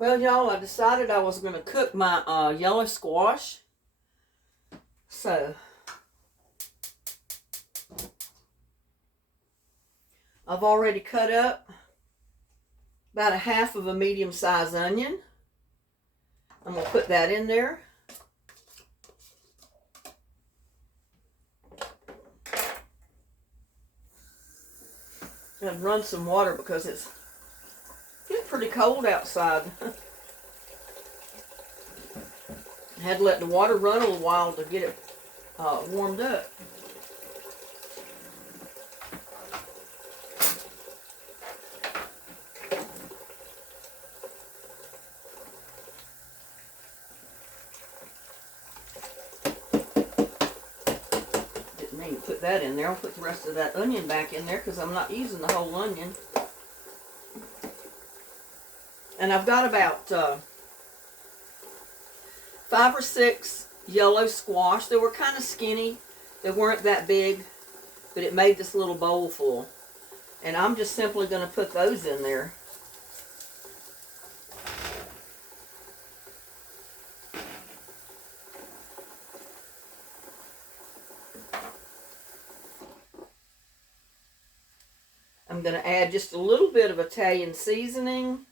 Well, y'all, I decided I was going to cook my yellow squash. So, I've already cut up about a half of a medium-sized onion. I'm going to put that in there. And run some water because it's getting pretty cold outside. I had to let the water run a little while to get it warmed up. Didn't mean to put that in there. I'll put the rest of that onion back in there because I'm not using the whole onion. And I've got about 5 or 6 yellow squash. They were kind of skinny. They weren't that big, but it made this little bowl full. And I'm just simply going to put those in there. I'm going to add just a little bit of Italian seasoning.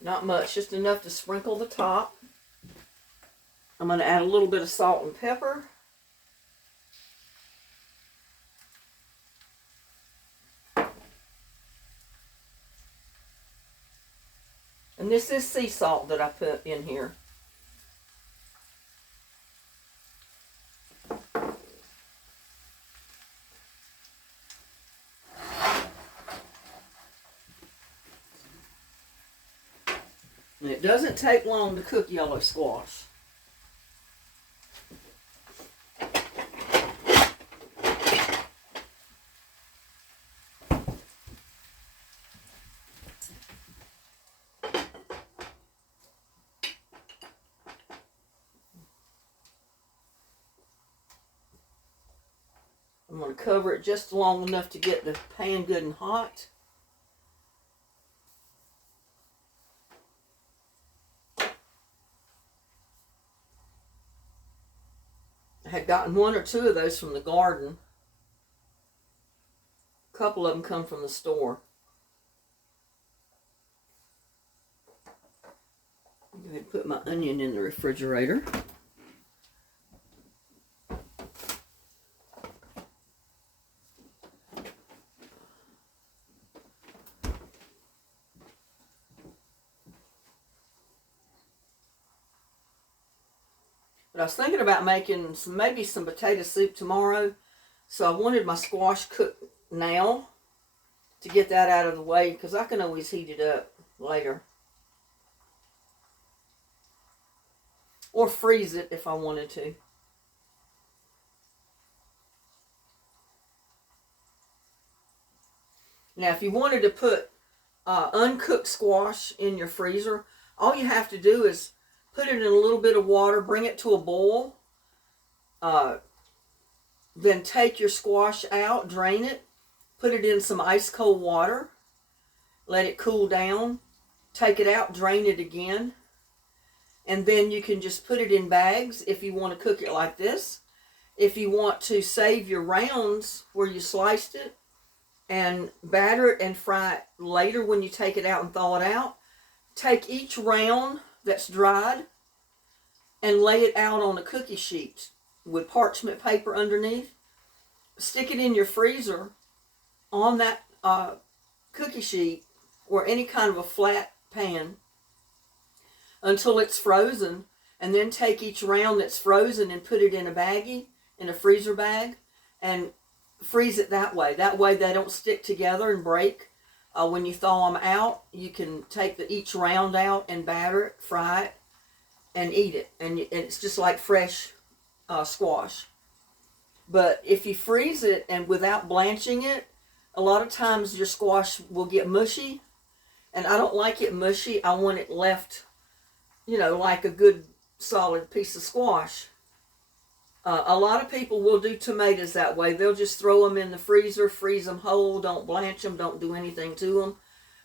Not much, just enough to sprinkle the top. I'm going to add a little bit of salt and pepper. And this is sea salt that I put in here. And it doesn't take long to cook yellow squash. I'm going to cover it just long enough to get the pan good and hot. I had gotten 1 or 2 of those from the garden. A couple of them come from the store. Go ahead and put my onion in the refrigerator. But I was thinking about making maybe some potato soup tomorrow. So I wanted my squash cooked now to get that out of the way because I can always heat it up later. Or freeze it if I wanted to. Now if you wanted to put uncooked squash in your freezer, all you have to do is put it in a little bit of water, bring it to a boil, then take your squash out, drain it, put it in some ice cold water, let it cool down, take it out, drain it again, and then you can just put it in bags if you want to cook it like this. If you want to save your rounds where you sliced it and batter it and fry it later when you take it out and thaw it out, take each round that's dried and lay it out on a cookie sheet with parchment paper underneath. Stick it in your freezer on that cookie sheet or any kind of a flat pan until it's frozen, and then take each round that's frozen and put it in a baggie, in a freezer bag, and freeze it that way. That way they don't stick together and break. When you thaw them out, you can take each round out and batter it, fry it, and eat it. And it's just like fresh squash. But if you freeze it and without blanching it, a lot of times your squash will get mushy. And I don't like it mushy. I want it left, like a good solid piece of squash. A lot of people will do tomatoes that way. They'll just throw them in the freezer, freeze them whole, don't blanch them, don't do anything to them.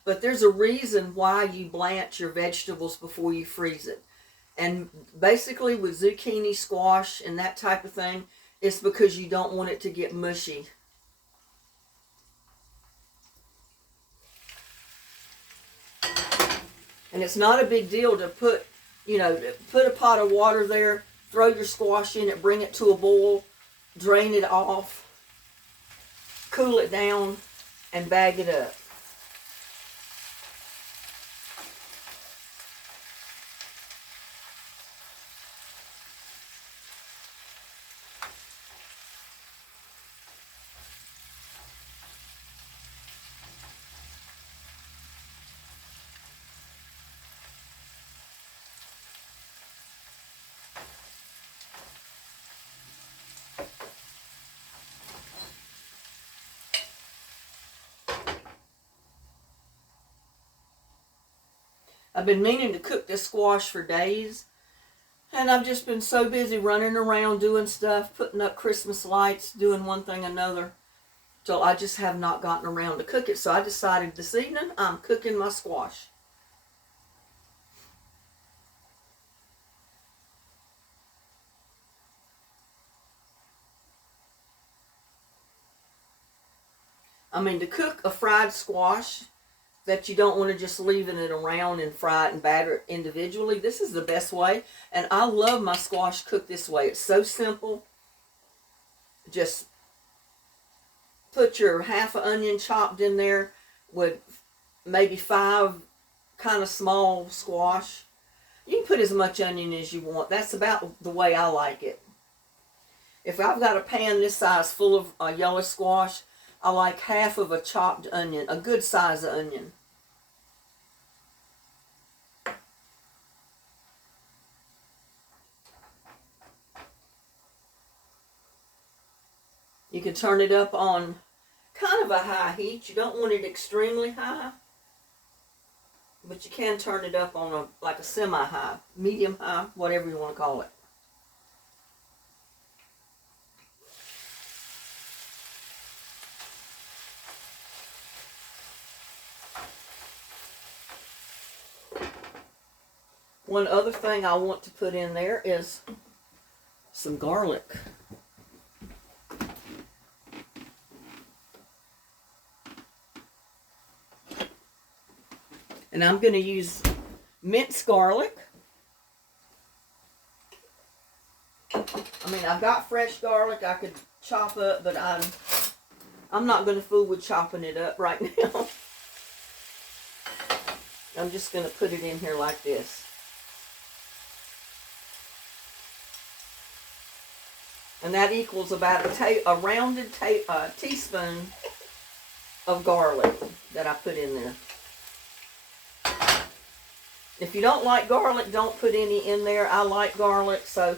But there's a reason why you blanch your vegetables before you freeze it. And basically with zucchini, squash, and that type of thing, it's because you don't want it to get mushy. And it's not a big deal to put a pot of water there, throw your squash in it, bring it to a boil, drain it off, cool it down, and bag it up. I've been meaning to cook this squash for days, and I've just been so busy running around doing stuff, putting up Christmas lights, doing one thing another, till I just have not gotten around to cook it. So I decided this evening I'm cooking my squash. I mean, to cook a fried squash that you don't want to just leaving it around and fry it and batter it individually, this is the best way. And I love my squash cooked this way. It's so simple. Just put your half an onion chopped in there with maybe 5 kind of small squash. You can put as much onion as you want. That's about the way I like it. If I've got a pan this size full of yellow squash, I like half of a chopped onion, a good size of onion. You can turn it up on kind of a high heat. You don't want it extremely high, but you can turn it up on like a semi-high, medium-high, whatever you want to call it. One other thing I want to put in there is some garlic. And I'm going to use minced garlic. I mean, I've got fresh garlic I could chop up, but I'm not going to fool with chopping it up right now. I'm just going to put it in here like this. And that equals about a rounded teaspoon of garlic that I put in there. If you don't like garlic, don't put any in there. I like garlic, so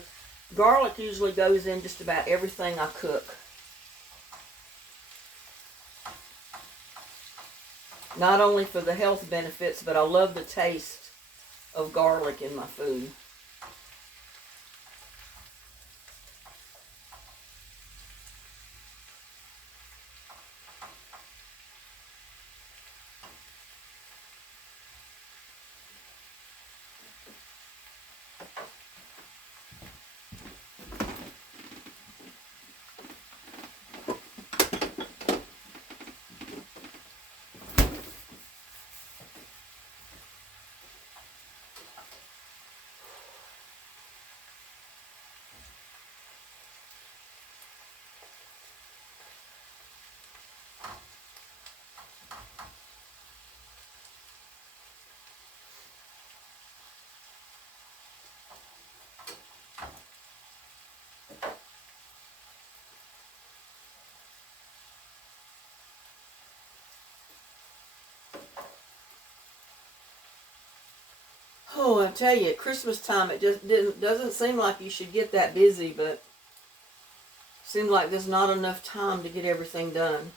garlic usually goes in just about everything I cook. Not only for the health benefits, but I love the taste of garlic in my food. Oh, I tell you, at Christmas time, it just doesn't seem like you should get that busy, but it seems like there's not enough time to get everything done.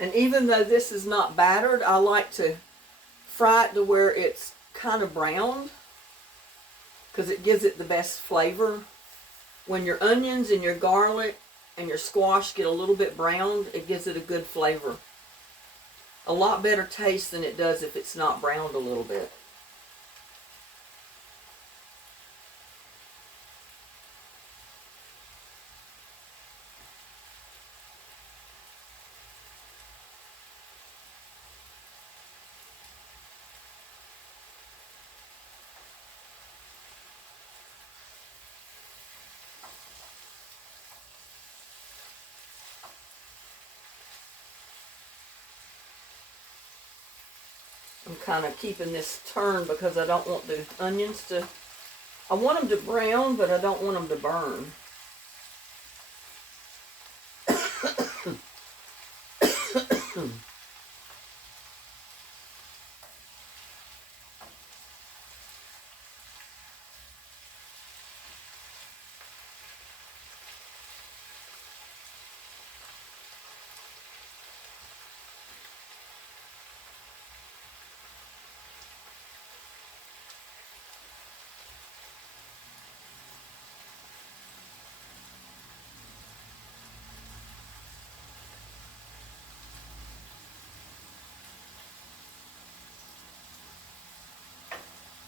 And even though this is not battered, I like to fry it to where it's kind of browned, because it gives it the best flavor. When your onions and your garlic and your squash get a little bit browned, it gives it a good flavor. A lot better taste than it does if it's not browned a little bit. I'm kind of keeping this turned because I don't want the onions to, I want them to brown, but I don't want them to burn.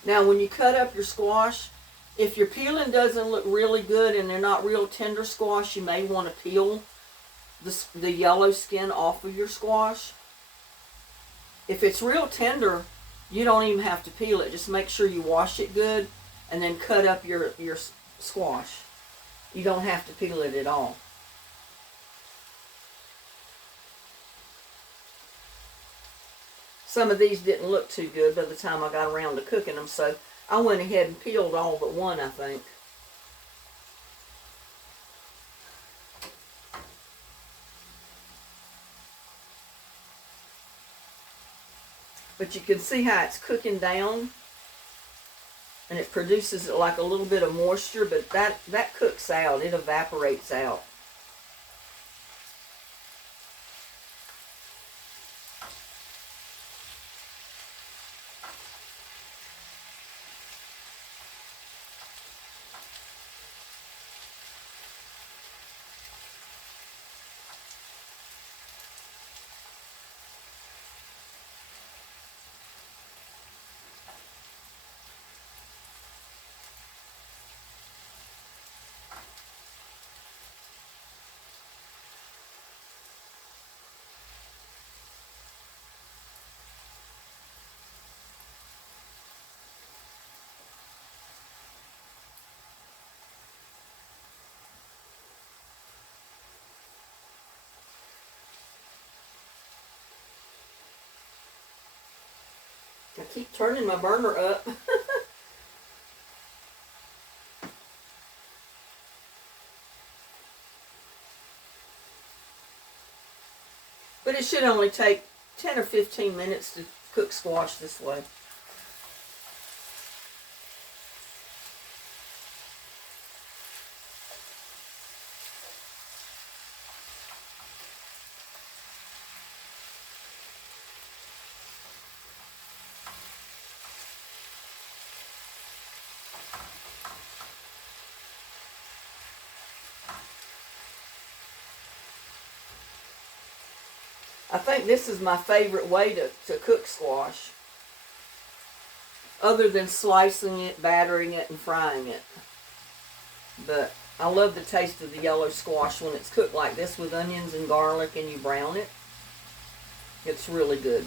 Now when you cut up your squash, if your peeling doesn't look really good and they're not real tender squash, you may want to peel the yellow skin off of your squash. If it's real tender, you don't even have to peel it. Just make sure you wash it good and then cut up your squash. You don't have to peel it at all. Some of these didn't look too good by the time I got around to cooking them, so I went ahead and peeled all but one, I think. But you can see how it's cooking down, and it produces like a little bit of moisture, but that cooks out, it evaporates out. I keep turning my burner up. But it should only take 10 or 15 minutes to cook squash this way. I think this is my favorite way to cook squash, other than slicing it, battering it, and frying it. But I love the taste of the yellow squash when it's cooked like this with onions and garlic and you brown it. It's really good.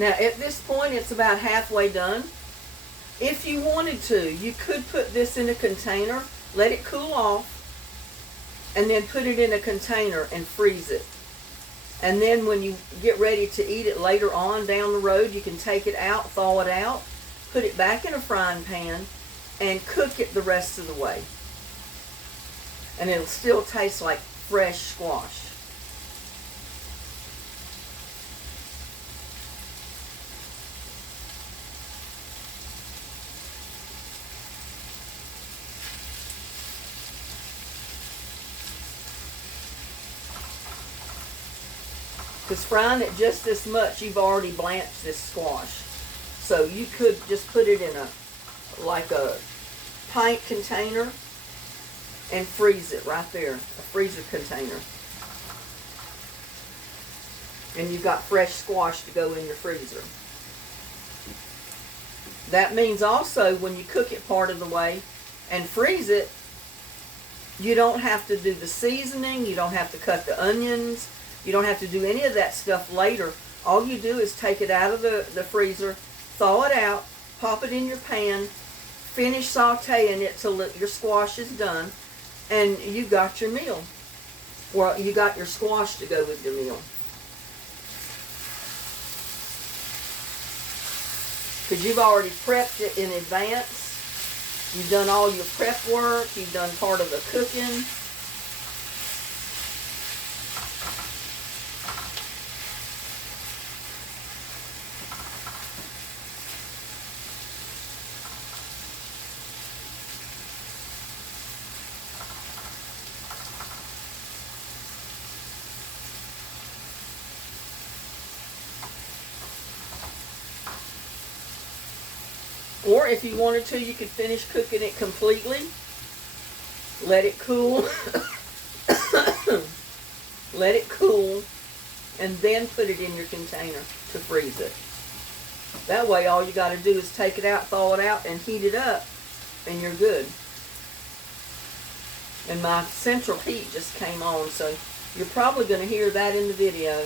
Now at this point it's about halfway done. If you wanted to, you could put this in a container, let it cool off, and then put it in a container and freeze it. And then when you get ready to eat it later on down the road, you can take it out, thaw it out, put it back in a frying pan, and cook it the rest of the way. And it'll still taste like fresh squash. Because frying it just this much, you've already blanched this squash. So you could just put it in like a pint container and freeze it right there, a freezer container. And you've got fresh squash to go in your freezer. That means also when you cook it part of the way and freeze it, you don't have to do the seasoning, you don't have to cut the onions, you don't have to do any of that stuff later. All you do is take it out of the freezer, thaw it out, pop it in your pan, finish sauteing it till your squash is done, and you got your meal. Well, you got your squash to go with your meal. Because you've already prepped it in advance. You've done all your prep work. You've done part of the cooking. Or if you wanted to, you could finish cooking it completely. Let it cool. Let it cool. And then put it in your container to freeze it. That way all you got to do is take it out, thaw it out, and heat it up. And you're good. And my central heat just came on, so you're probably going to hear that in the video.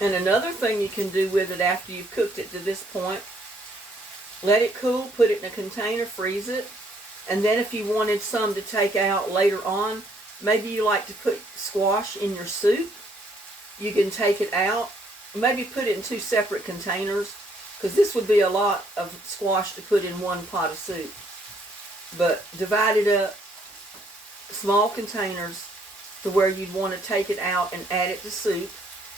And another thing you can do with it after you've cooked it to this point, let it cool, put it in a container, freeze it. And then if you wanted some to take out later on, maybe you like to put squash in your soup, you can take it out. Maybe put it in 2 separate containers, because this would be a lot of squash to put in one pot of soup. But divide it up, small containers, to where you'd want to take it out and add it to soup.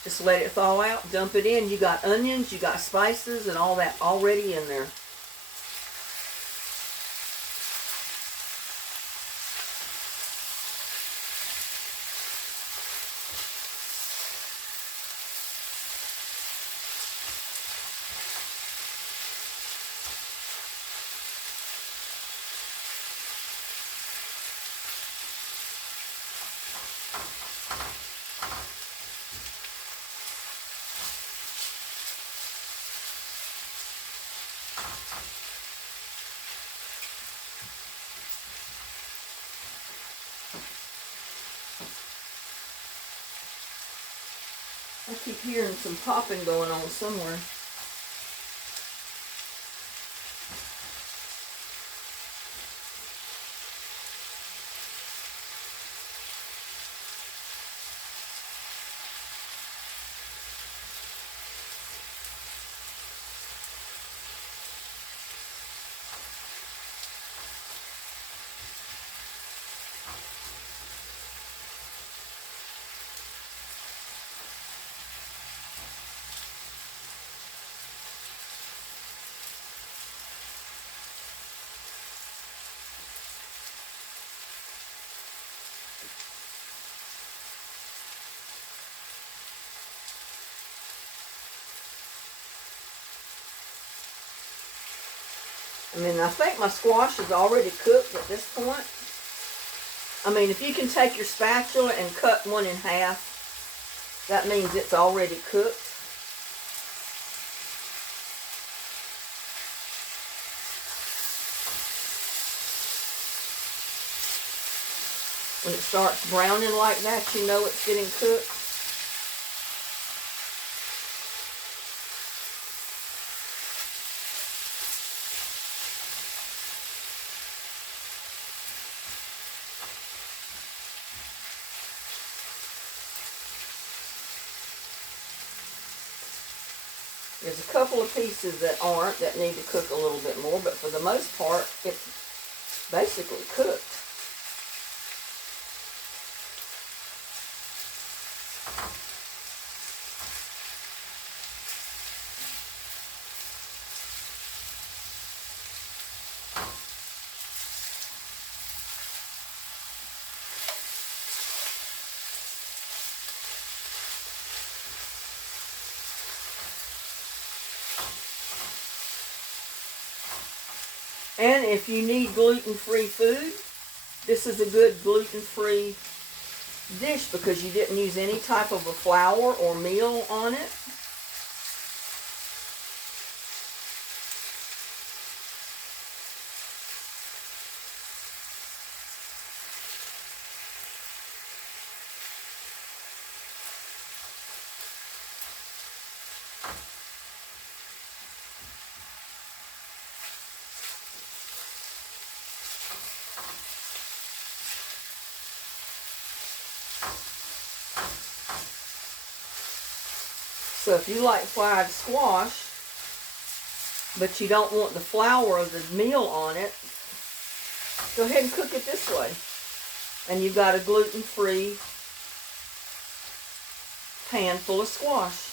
Just let it thaw out, dump it in. You got onions, you got spices, and all that already in there. I keep hearing some popping going on somewhere. I mean, I think my squash is already cooked at this point. I mean, if you can take your spatula and cut one in half, that means it's already cooked. When it starts browning like that, you know it's getting cooked. There's a couple of pieces that need to cook a little bit more, but for the most part, it's basically cooked. And if you need gluten-free food, this is a good gluten-free dish because you didn't use any type of a flour or meal on it. So if you like fried squash, but you don't want the flour of the meal on it, go ahead and cook it this way. And you've got a gluten-free pan full of squash.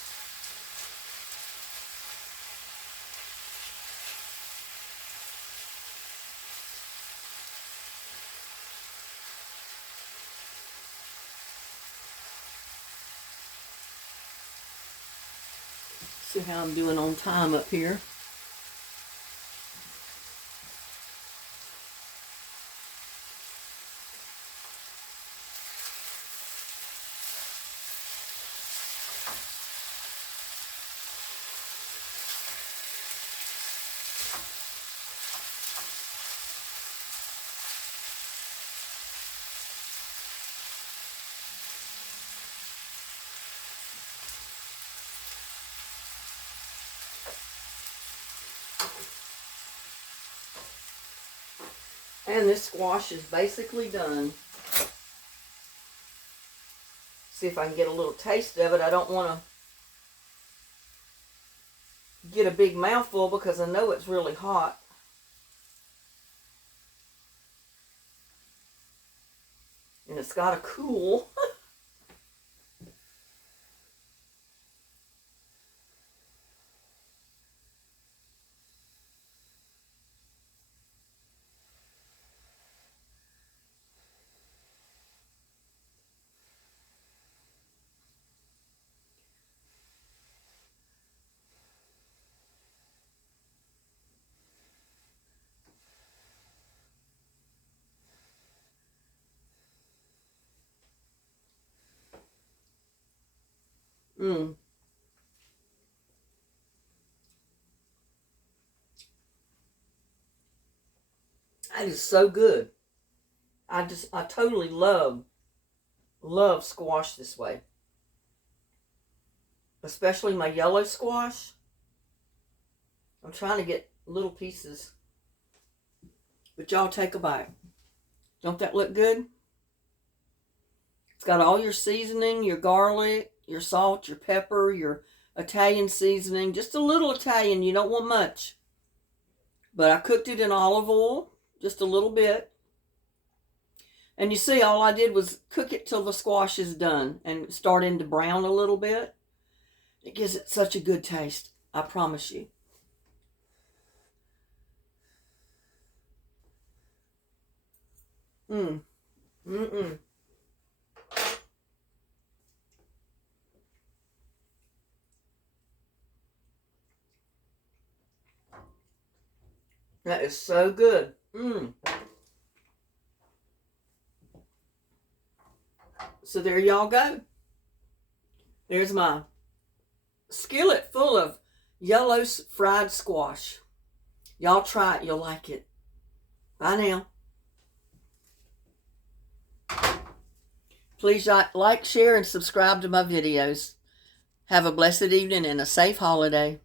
See how I'm doing on time up here. And this squash is basically done. See if I can get a little taste of it. I don't want to get a big mouthful because I know it's really hot. And it's got to cool. Mmm. That is so good. I totally love squash this way. Especially my yellow squash. I'm trying to get little pieces. But y'all take a bite. Don't that look good? It's got all your seasoning, your garlic, your salt, your pepper, your Italian seasoning. Just a little Italian. You don't want much. But I cooked it in olive oil. Just a little bit. And you see, all I did was cook it till the squash is done and starting to brown a little bit. It gives it such a good taste. I promise you. Mm. Mm-mm. That is so good. So there y'all go. There's my skillet full of yellow fried squash. Y'all try it. You'll like it. Bye now. Please like, share, and subscribe to my videos. Have a blessed evening and a safe holiday.